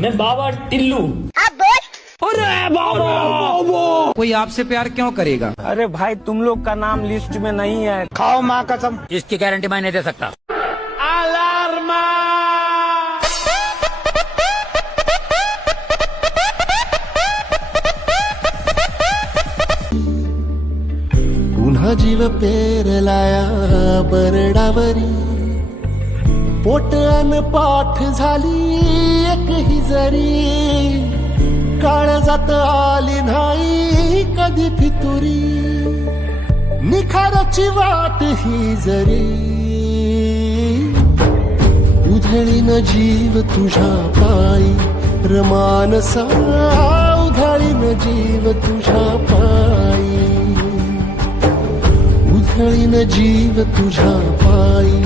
मैं बाबा टिल्लू। अरे बाबा, कोई आपसे प्यार क्यों करेगा? अरे भाई तुम लोग का नाम लिस्ट में नहीं है। खाओ माँ कसम, इसकी गारंटी मैं नहीं दे सकता। पुन्हा जीव पेरलाया बरडावरी, पोट अन पाठ झाली एक ही जरी, काळजात आली नाही कधी फितुरी, निखाराची वाट ही जरी, उधळीन जीव तुझ्या पायी रमानसा, उधळीन जीव तुझ्या पायी, उधळीन जीव तुझ्या पायी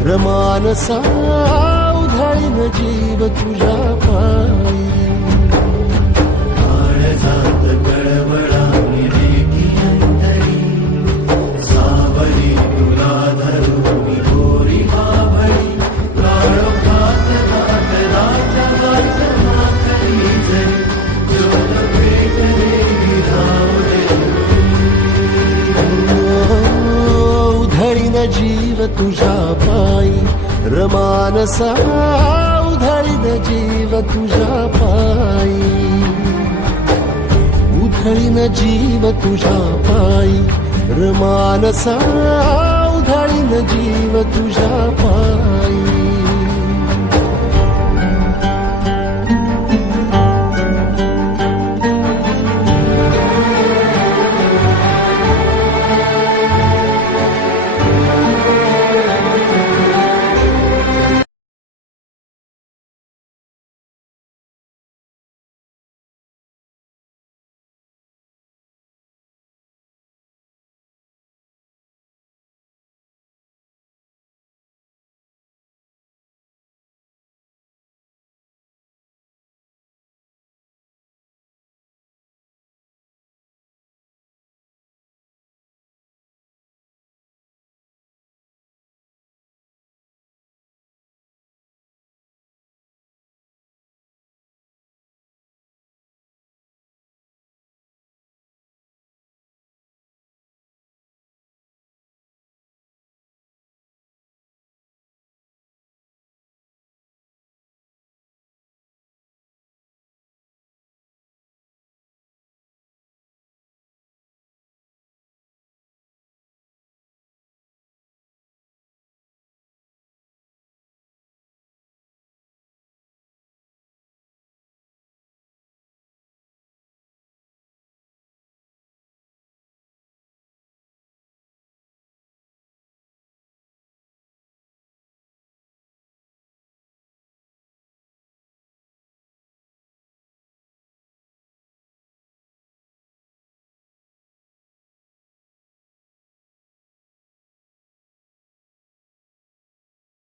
रमानसा, उधळीन जीव तुझ्या पायी, काळजात कळवळा रेखी अंतरी, सावरी तुला धरून गोरी बाभळी, काळोखात रात रात माखली जरी, ज्योत पेटले विधावले, उधळीन जीव तुझ्या पायी रमानसा, उधळीन जीव तुझ्या पायी, उधळीन जीव तुझ्या पायी रमानसा, उधळीन जीव तुझ्या पायी.